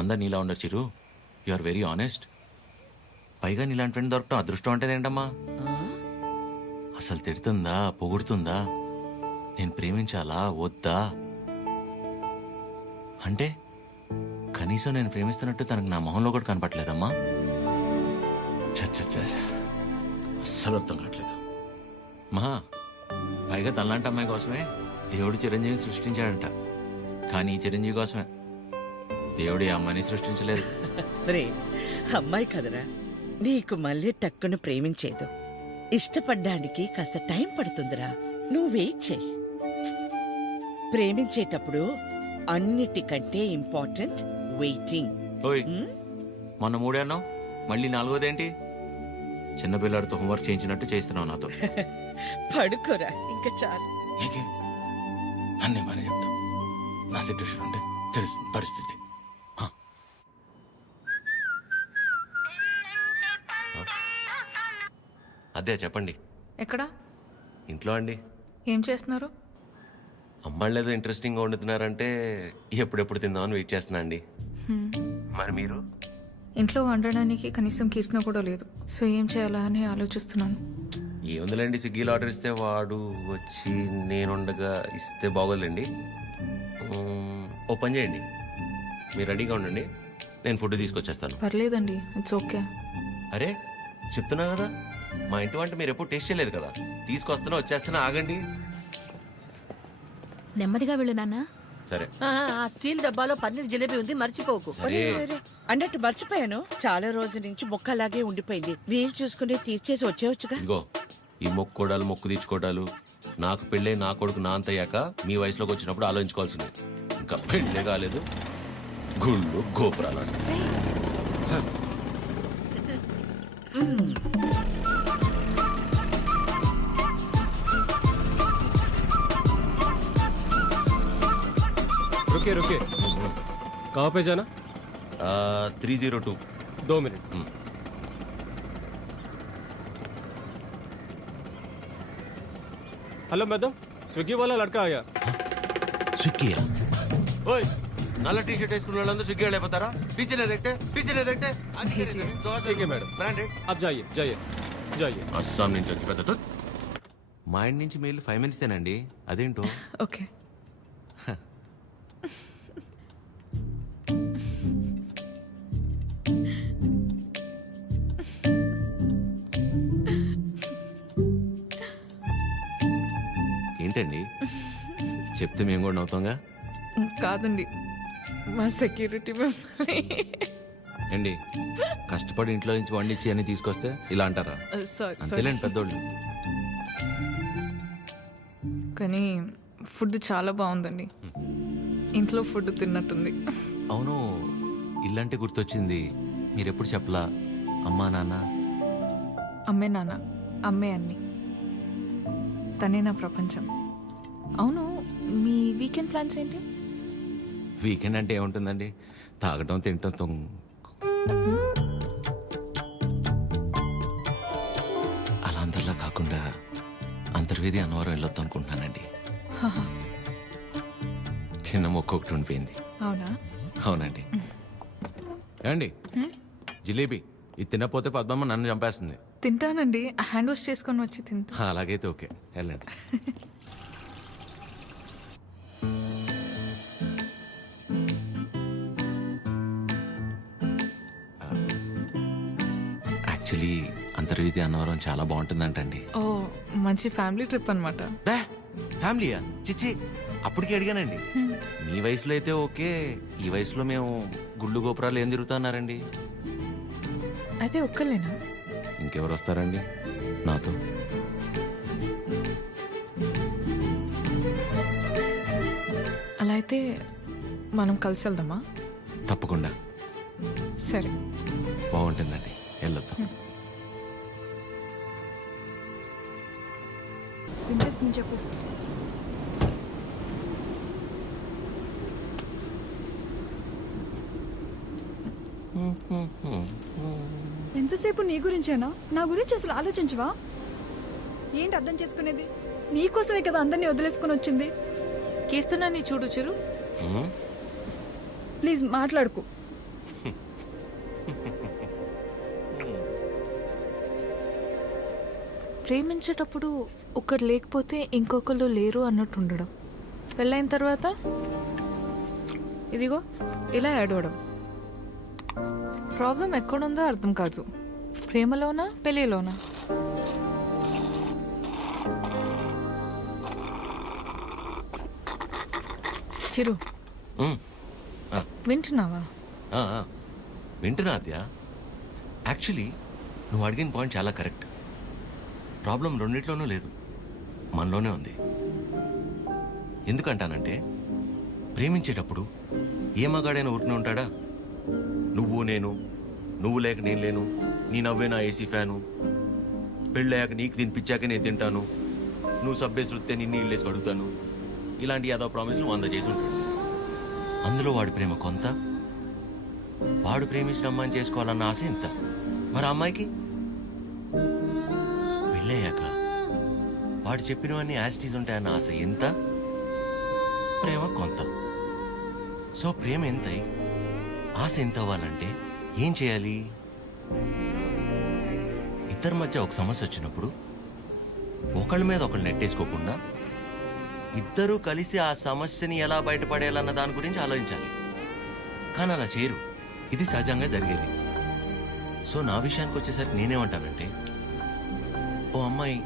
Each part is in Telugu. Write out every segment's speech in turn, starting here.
అందరు నీలా ఉండరు Chiru. You are very honest. పైగా నీలాంటి ఫ్రెండ్ దొరకటం అదృష్టం అంటే ఏంటమ్మా? అసలు తిడుతుందా, పొగుడుతుందా, నేను ప్రేమించాలా వద్దా అంటే కనీసం నేను ప్రేమిస్తున్నట్టు తనకు నా మొహంలో కూడా కనపట్లేదమ్మా. అస్సలు అర్థం కావట్లేదు మహా. పైగా తనలాంటి అమ్మాయి కోసమే దేవుడు చిరంజీవిని సృష్టించాడంట. కానీ ఈ చిరంజీవి కోసమే దేవుడు ఈ అమ్మాయిని సృష్టించలేదు. రే అమ్మాయి కదరా, నీకు మళ్ళీ టక్కును ప్రేమించేదు. ఇష్టపడ్డానికి కాస్త టైం పడుతుందిరా, నువ్వు వెయిట్ చెయ్యి. ప్రేమించేటప్పుడు అన్నిటికంటే ఇంపార్టెంట్ వెయిటింగ్. ఓయ్ మొన్న 3 అన్నావు, మళ్ళీ 4వదేంటి? చిన్నపిల్లాడితో హోంవర్క్ చేయించినట్టు చేస్తున్నావు నాతో. పడుకోరా ఇంకా చాలు. నీకే అన్నేమని చెప్తా. నా సిట్యుయేషన్ అంటే తెలుస్తుంది పరిస్థితి. అదే చెప్పండి. ఎక్కడ? ఇంట్లో అండి. ఏం చేస్తున్నారు? అమ్మాళ్ళు ఏదో ఇంట్రెస్టింగ్గా వండుతున్నారంటే ఎప్పుడెప్పుడు తిందామని వెయిట్ చేస్తున్నా అండి. మరి మీరు? ఇంట్లో వండడానికి కనీసం కీర్తన కూడా లేదు. సో ఏం చేయాలా అని ఆలోచిస్తున్నాను. ఏముందిలేండి, స్విగ్గీలో ఆర్డర్ ఇస్తే వాడు వచ్చి నేను ఉండగా ఇస్తే బాగోలేండి. ఓ పని చేయండి, మీరు రెడీగా ఉండండి, నేను ఫుడ్ తీసుకొచ్చేస్తాను. పర్లేదండి, ఇట్స్ ఓకే. అరే చెప్తున్నా కదా, మా ఇంటి వంట మీరు ఎప్పుడు టేస్ట్ చేయలేదు కదా. తీసుకొస్తున్నా, వచ్చేస్తున్నా, ఆగండి. నెమ్మదిగా వెళ్ళు నాన్న. సరే. ఆ స్టీల్ డబ్బాలో పన్నీర్ జిలేబీ ఉంది, మర్చిపోకు. అన్నట్టు మర్చిపోయాను, చాలా రోజుల నుంచి మొక్కలాగే ఉండిపోయింది. వీలు చూసుకుని తీర్చేసి వచ్చేవచ్చుగా. ఇగో ఈ మొక్కుకోడాలు, మొక్కు తీర్చుకోవడాలు నాకు పెళ్ళే నా కొడుకు నా అంతయ్యాక మీ వయసులోకి వచ్చినప్పుడు ఆలోచించుకోవాల్సింది. ఇంకా పెళ్ళే కాలేదు, గుళ్ళు గోపురాలు అంట. रुके रुके, कहाँ पे जाना? 302. 2 मिनट. हेलो मैडम, स्विगी वाला लड़का आया. स्विगी? ओए నల్ల టీ షర్ట్ వేసుకున్న వాళ్ళందరూ స్విగ్గీ వెళ్ళిపోతారా? టీచర్ ఏదైతే ठीक है मैडम, आप जाइए जाइए जाइए. అస్సాం నుంచి వచ్చి పెద్ద మా ఇంటి నుంచి మీరు 5 మినిట్సేనండి. అదేంటో. ఓకే. ఏంటండి చెప్తే మేము కూడా నవ్వుతాంగా. కాదండి, మా సెక్యూరిటీ మెంబర్. ఏంటి కష్టపడి ఇంట్లో నుంచి వండించి అని తీసుకొస్తే ఇలా అంటారా? అంతేలేండి పెద్దోళ్ళు. కానీ ఫుడ్ చాలా బాగుందండి, ఇంట్లో ఫుడ్ తిన్నట్టుంది. అవును, ఇల్లంటే గుర్తొచ్చింది. మీరెప్పుడు చెప్పలా అమ్మా నాన్న? అమ్మే నాన్న, అమ్మే అన్ని, తనే నా ప్రపంచం. అవును, మీ వీకెండ్ ప్లాన్స్ ఏంటి? వీకెండ్ అంటే ఏముంటుందండి, తాగటం తినటం అలా అందరిలా కాకుండా అంతర్వేది అన్నవరం వెళ్ళొద్దాం అనుకుంటున్నానండి. చిన్న మొక్క ఒకటి ఉండిపోయింది. అవునా? అవునండి. ఏమండి జిలేబీ ఇది తినకపోతే పద్మమ్మ నన్ను చంపేస్తుంది. తింటానండి, హ్యాండ్ వాష్ చేసుకొని వచ్చి తింటా. అలాగైతే ఓకే, వెళ్ళండి. యాక్చువల్లీ అంతర్వేది అన్నవరం చాలా బాగుంటుందంటండి. ఓ మంచి ఫ్యామిలీ ట్రిప్ అనమాట. ఫ్యామిలీయా? చిచ్చి, అప్పటికి అడిగానండి. మీ వయసులో అయితే ఓకే, ఈ వయసులో మేము గుళ్ళు గోపురాలు ఏం తిరుగుతున్నారండి. అయితే ఒక్కలేనా? ఇంకెవరు వస్తారండి నాతో? అలా అయితే మనం కలిసి వెళ్దామా? తప్పకుండా. సరే, బాగుంటుందండి, వెళ్ళొద్దాం. చెప్పు. ఎంతసేపు నీ గురించేనా? నా గురించి అసలు ఆలోచించవా? ఏంటి అర్థం చేసుకునేది? నీకోసమే కదా అందరినీ వదిలేసుకుని వచ్చింది. కీర్తనని చూడు చిరు. ప్లీజ్ మాట్లాడుకు. ప్రేమించేటప్పుడు ఒకరు లేకపోతే ఇంకొకరు లేరు అన్నట్టు ఉండడం, పెళ్ళైన తర్వాత ఇదిగో ఇలా ఏడవడం. ప్రాబ్లం ఎక్కడుందో అర్థం కాదు, ప్రేమలోనా పెళ్ళిలోనా? చిరు, ఉమ్, ఆ, వింటున్నావా? ఆ, ఆ. వింటున్నా ఆద్య. యాక్చువల్లీ నువ్వు అడిగిన పాయింట్ చాలా కరెక్ట్. ప్రాబ్లం రెండిట్లోనూ లేదు, మనలోనే ఉంది. ఎందుకంటానంటే ప్రేమించేటప్పుడు ఏ మగాడైనా ఊరికనే ఉంటాడా? నువ్వు నేను, నువ్వు లేక నేను లేను, నీ నవ్వే నా ఏసీ ఫ్యాను, పెళ్ళయ్యాక నీకు తినిపించాక నేను తింటాను, నువ్వు సబ్బేసి వృత్తే నిన్ను ఇల్లేసి అడుగుతాను, ఇలాంటి యాదవ ప్రామిస్లు 100 చేసి ఉంటాడు. అందులో వాడి ప్రేమ కొంత, వాడు ప్రేమించిన అమ్మాయిని చేసుకోవాలన్న ఆశ ఇంత. మరి ఆ అమ్మాయికి పెళ్ళయ్యాక వాడు చెప్పినవన్నీ యాస్టీస్ ఉంటాయన్న ఆశ ఎంత, ప్రేమ కొంత. సో ప్రేమ ఎంతై ఆశ ఎంత అవ్వాలంటే ఏం చేయాలి? ఇద్దరి మధ్య ఒక సమస్య వచ్చినప్పుడు ఒకళ్ళ మీద ఒకళ్ళు నెట్టేసుకోకుండా ఇద్దరూ కలిసి ఆ సమస్యని ఎలా బయటపడేయాలన్న దాని గురించి ఆలోచించాలి. కానీ అలా చేయరు, ఇది సహజంగా జరిగేది. సో నా విషయానికి వచ్చేసరికి నేనేమంటానంటే, ఓ అమ్మాయి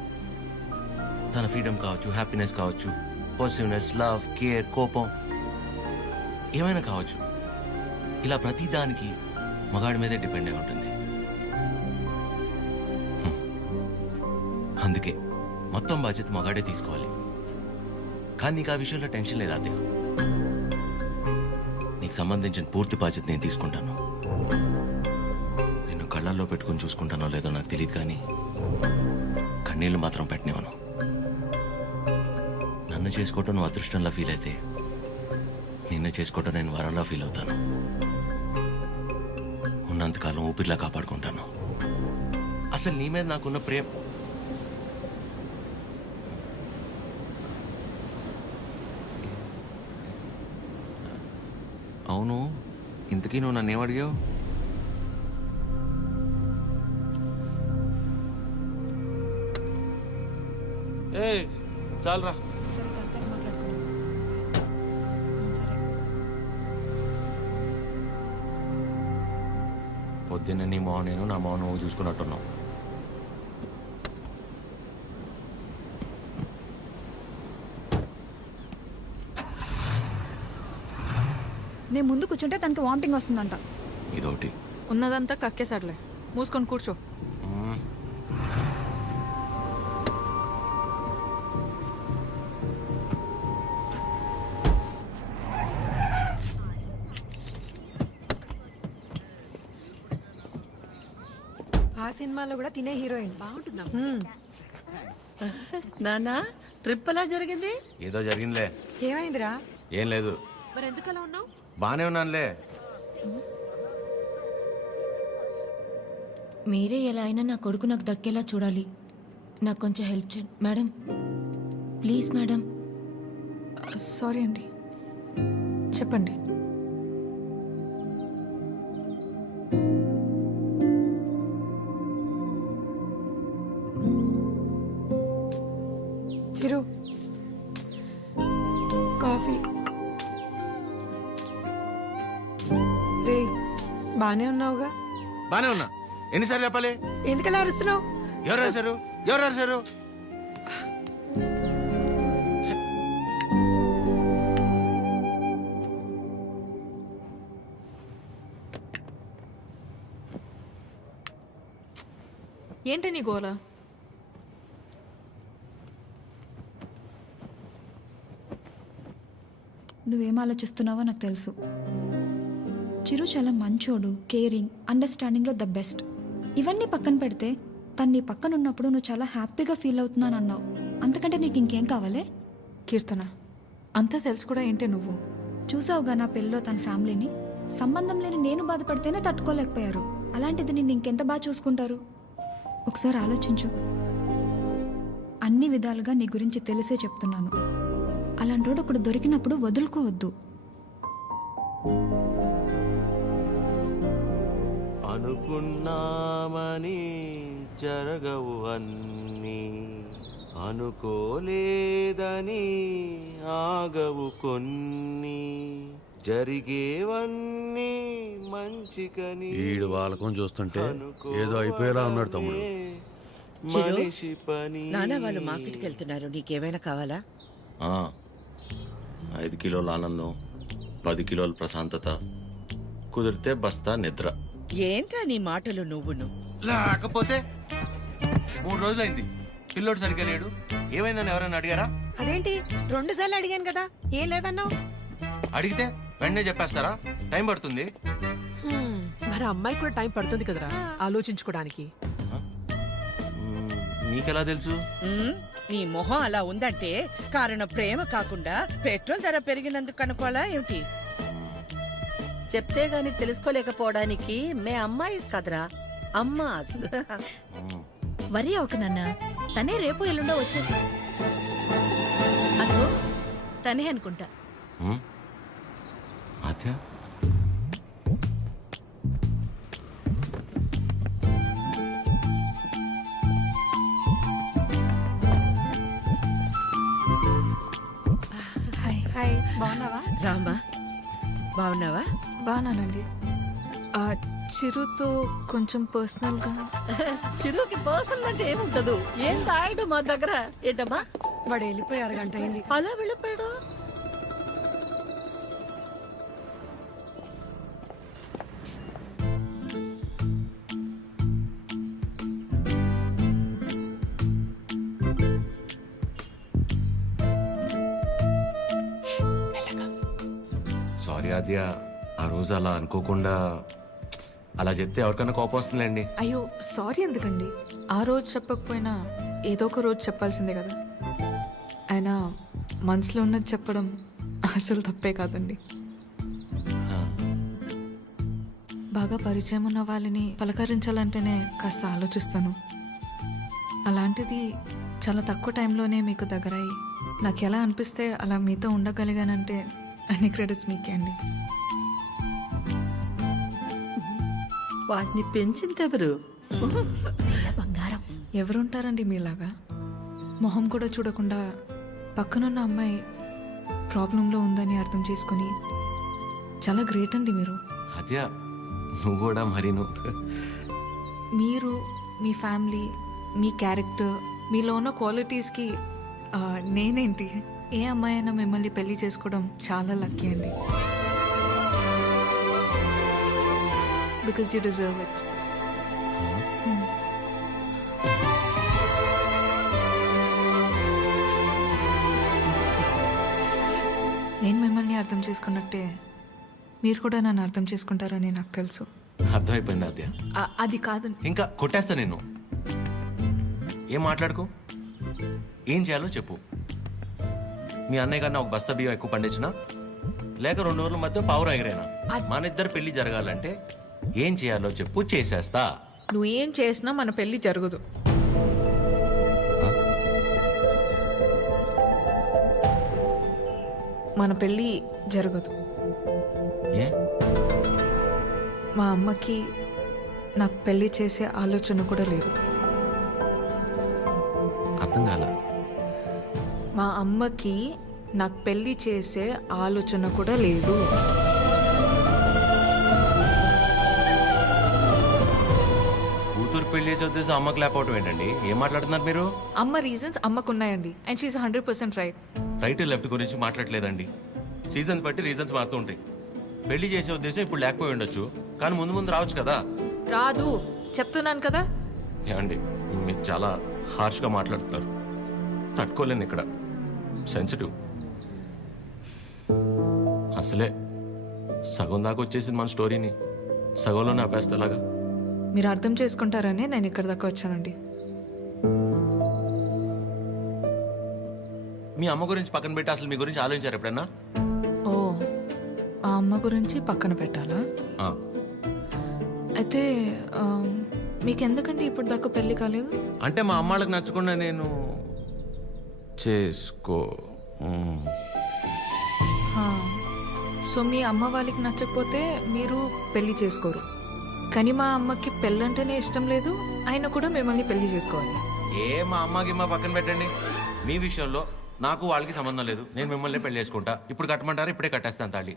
తన ఫ్రీడమ్ కావచ్చు, హ్యాపీనెస్ కావచ్చు, పాజిటివ్నెస్, లవ్, కేర్, కోపం ఏమైనా కావచ్చు, ఇలా ప్రతి దానికి మగాడి మీదే డిపెండ్ అయి ఉంటుంది. అందుకే మొత్తం బాధ్యత మగాడే తీసుకోవాలి. కానీ నీకు ఆ విషయంలో టెన్షన్ లేదా అదే? నీకు సంబంధించిన పూర్తి బాధ్యత నేను తీసుకుంటాను. నిన్ను కళ్ళల్లో పెట్టుకుని చూసుకుంటానో లేదో నాకు తెలియదు, కానీ కన్నీళ్ళు మాత్రం పెట్టనివ్వను. నన్ను చేసుకోవటం నువ్వు అదృష్టంలా ఫీల్ అయితే, నిన్ను చేసుకోవటం నేను వరంలా ఫీల్ అవుతాను. ఉన్నంతకాలం ఊపిరిలా కాపాడుకుంటాను. అసలు నీ మీద నాకున్న ప్రేమ అవును. ఇంతకీ నువ్వు నన్ను ఏమడిగావు? ఏ చాలరా. సరే కలిసాక మాట్లాడుకుందాం. సరే. పొద్దున్న నీ మౌనం నేను, నా మౌనం నువ్వు చూసుకున్నట్టున్నావు. నేను ముందు కూర్చుంటే తనకి వామిటింగ్ వస్తుందంట. ఇదొకటి. ఉన్నదంతా కక్కేసాడులే, మూసుకొని కూర్చో. ఆ సినిమాలో కూడా తినే హీరోయిన్ బాగుంటుందా? నానా ట్రిప్ ఎలా జరిగింది? ఏదో జరిగిందిలే. ఏమైందిరా? ఏం లేదు, మరి ఎందుకలా ఉన్నావు? బానే ఉన్నానులే. మీరే ఎలా అయినా నా కొడుకు నాకు దక్కేలా చూడాలి. నాకు కొంచెం హెల్ప్ చేయండి మేడం, ప్లీజ్ మేడం. సారీ అండి, చెప్పండి. చిరు, కాఫీ. రే, బానే ఉన్నావుగా? బానే ఉన్నా. ఎన్నిసార్లు చెప్పాలి? ఎందుకలా అరుస్తున్నావు? ఎవరు రాశారు? ఎవరు రాశారు? ఏంటి నీ గోలా? నువ్వేం ఆలోచిస్తున్నావో నాకు తెలుసు. చిరు చాలా మంచోడు, కేరింగ్, అండర్స్టాండింగ్లో ద బెస్ట్. ఇవన్నీ పక్కన పెడితే తను నీ పక్కన ఉన్నప్పుడు నువ్వు చాలా హ్యాపీగా ఫీల్ అవుతున్నాను అన్నావు. అంతకంటే నీకు ఇంకేం కావాలే? కీర్తన, అంతా తెలుసు కూడా ఏంటి నువ్వు? చూసావుగా నా పెళ్ళిలో తన ఫ్యామిలీని. సంబంధం లేని నేను బాధపడితేనే తట్టుకోలేకపోయారు. అలాంటిది నిన్ను ఇంకెంత బాగా చూసుకుంటారు? ఒకసారి ఆలోచించు. అన్ని విధాలుగా నీ గురించి తెలిసే చెప్తున్నాను. అలాంటోడు ఒకడు దొరికినప్పుడు వదులుకోవద్దు. అనుకున్నామని జరగవు అన్నీ, అనుకోలేదని ఆగవు కొన్ని, జరిగేవన్నీ మంచికని. ఈడు వాళ్ళకం చూస్తుంటే ఏదో అయిపోయేలా ఉన్నాడు తమ్ముడు. మనిషి పని. నాన్న వాళ్ళు మార్కెట్కి వెళ్తున్నారు, నీకేమైనా కావాలా? 5 కిలోల ఆనందం, 10 కిలోల ప్రశాంతత, కుదిరితే బస్తా నిద్ర. ఏంటా నీ మాటలు నువ్వును? లేకపోతే 3 రోజులైంది పిల్లోడు సరిగ్గా లేడు. ఏమైందని ఎవరైనా అడిగారా? అదేంటి 2 సార్లు అడిగాను కదా, ఏం లేదన్నావు. అడిగితే వెంటనే చెప్పేస్తారా? టైం పడుతుంది. మరి అమ్మాయి కూడా టైం పడుతుంది కదరా ఆలోచించుకోవడానికి. మీకెలా తెలుసు? నీ మొహం అలా ఉందంటే కారణం ప్రేమ కాకుండా పెట్రోల్ ధర పెరిగినందుకు కనుకోవాలా ఏమిటి? చెప్తే గాని తెలుసుకోలేకపోవడానికి మే అమ్మాయిస్ కదరా, అమ్మాస్. వరి అవక నాన్న, తనే రేపు ఎల్లుండో వచ్చేసి. అదో తనే అనుకుంటా. ఆద్య, హాయ్, బాగున్నావా? రామా, బాగున్నావా? బాగానండి. చిరుతో కొంచెం పర్సనల్గా. చిరుకి పర్సనల్ అంటే ఏముంటదు? ఏం తాయడు మా దగ్గర. ఏంటమ్మా వాడు వెళ్ళిపోయి 1 గంట అయింది. అలా వెళ్ళిపోయాడు? సారీ ఆద్య, ఆ రోజు అలా అనుకోకుండా అలా చెప్తే ఎవరికైనా కోపం వస్తుందిలేండి. అయ్యో సారీ ఎందుకండి, ఆ రోజు చెప్పకపోయినా ఏదో ఒక రోజు చెప్పాల్సిందే కదా. అయినా మనసులో ఉన్నది చెప్పడం అసలు తప్పే కాదండి. బాగా పరిచయం ఉన్న వాళ్ళని పలకరించాలంటేనే కాస్త ఆలోచిస్తాను. అలాంటిది చాలా తక్కువ టైంలోనే మీకు దగ్గరయ్యి నాకు ఎలా అనిపిస్తే అలా మీతో ఉండగలిగానంటే అన్ని క్రెడిట్స్ మీకే అండి. వాటిని పెంచిందెవరు? బంగారం. ఎవరుంటారండి మీలాగా? మొహం కూడా చూడకుండా పక్కనున్న అమ్మాయి ప్రాబ్లంలో ఉందని అర్థం చేసుకుని చాలా గ్రేట్ అండి మీరు. ఆద్య, నువ్వు కూడా మరి మీరు, మీ ఫ్యామిలీ, మీ క్యారెక్టర్, మీలో ఉన్న క్వాలిటీస్కి నేనేంటి? ఏ అమ్మాయి అయినా మిమ్మల్ని పెళ్లి చేసుకోవడం చాలా లక్కీ అండి. Because you deserve it. నేను మిమ్మల్ని అర్థం చేసుకున్నట్టే మీరు కూడా నన్ను అర్థం చేసుకుంటారని నాకు తెలుసు. అర్థమైపోయింది ఆద్య. అది కాదు, ఇంకా కొట్టేస్తా నేను. ఏం మాట్లాడుకో, ఏం చేయాలో చెప్పు. మీ అన్నయ్య కన్నా ఒక బస్తా బియ్యం ఎక్కువ పండించినా, లేక 2 రోజుల మధ్య పావురం ఎగిరేనా, మన ఇద్దరు పెళ్లి జరగాలంటే ఏం చేయాలో చెప్పు, చేసేస్తా. నువ్వు ఏం చేసినా మన పెళ్లి జరగదు. మన పెళ్ళి జరగదు. ఏ? మా అమ్మకి నాకు పెళ్లి చేసే ఆలోచన కూడా లేదు. అర్థం కాల. మా అమ్మకి నాకు పెళ్లి చేసే ఆలోచన కూడా లేదు. కూతురు పెళ్లి చేసే ఉద్దేశం అమ్మకి లేకపోవటం ఏంటండి? ఏం మాట్లాడుతున్నారు మీరు? అమ్మ రీజన్స్ అమ్మకున్నాయండి, and she 100% right. Right left గురించి మాట్లాడలేదండి. సీజన్స్ బట్టి రీజన్స్ మారుతూ ఉంటాయి. పెళ్లి చేసే ఉద్దేశం ఇప్పుడు లేకపోయి ఉండొచ్చు, కానీ ముందు ముందు రావచ్చు కదా. రాదు చెప్తున్నాను కదా. ఏమండి, మీరు చాలా హార్ష్గా మాట్లాడుతున్నారు. తట్టుకోలేను ఇక్కడ, సెన్సిటివ్. అసలే సగం దాకా వచ్చేసింది మన స్టోరీని, సగంలోనే ఆపేస్తేలాగా. మీరు అర్థం చేసుకుంటారని నేను ఇక్కడ దాకా వచ్చానండి. మీ అమ్మ గురించి పక్కన పెట్టి అసలు మీ గురించి ఆలోచించారు ఎప్పుడన్నా? ఓ, ఆ అమ్మ గురించి పక్కన పెట్టాలా? ఆ. అయితే మీకెందుకండి ఇప్పుడు దాకా పెళ్లి కాలేదు? అంటే మా అమ్మాళ్ళకి నచ్చకుండా నేను చేసుకో. సో మీ అమ్మ వాళ్ళకి నచ్చకపోతే మీరు పెళ్లి చేసుకోరు. కానీ మా అమ్మకి పెళ్ళంటేనే ఇష్టం లేదు, ఆయన కూడా మిమ్మల్ని పెళ్లి చేసుకోవాలి. మా అమ్మకి మా పక్కన పెట్టండి. మీ విషయంలో నాకు వాళ్ళకి సంబంధం లేదు. నేను మిమ్మల్ని పెళ్లి చేసుకుంటా. ఇప్పుడు కట్టమంటారా? ఇప్పుడే కట్టేస్తాను తాళి.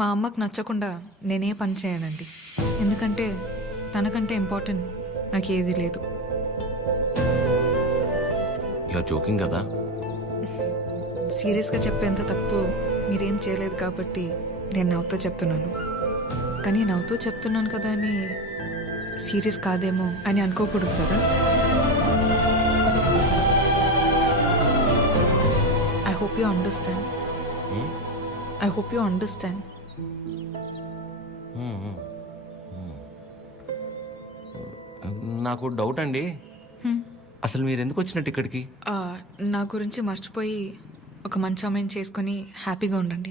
మా అమ్మకు నచ్చకుండా నేనే పని చేయనండి, ఎందుకంటే తనకంటే ఇంపార్టెంట్ నాకు ఏది లేదు. ఇలా జోకింగ్ కదా. సీరియస్గా చెప్పేంత తప్పు మీరేం చేయలేదు కాబట్టి నేను నవ్వుతూ చెప్తున్నాను. కానీ నవ్వుతూ చెప్తున్నాను కదా అని సీరియస్ కాదేమో అని అనుకోకూడదు కదా. I hope you understand. I hope you understand. నాకు డౌట్ అండి, అసలు మీరు ఎందుకు వచ్చినట్టు ఇక్కడికి? నా గురించి మర్చిపోయి ఒక మంచి అమ్మాయిని చేసుకొని హ్యాపీగా ఉండండి.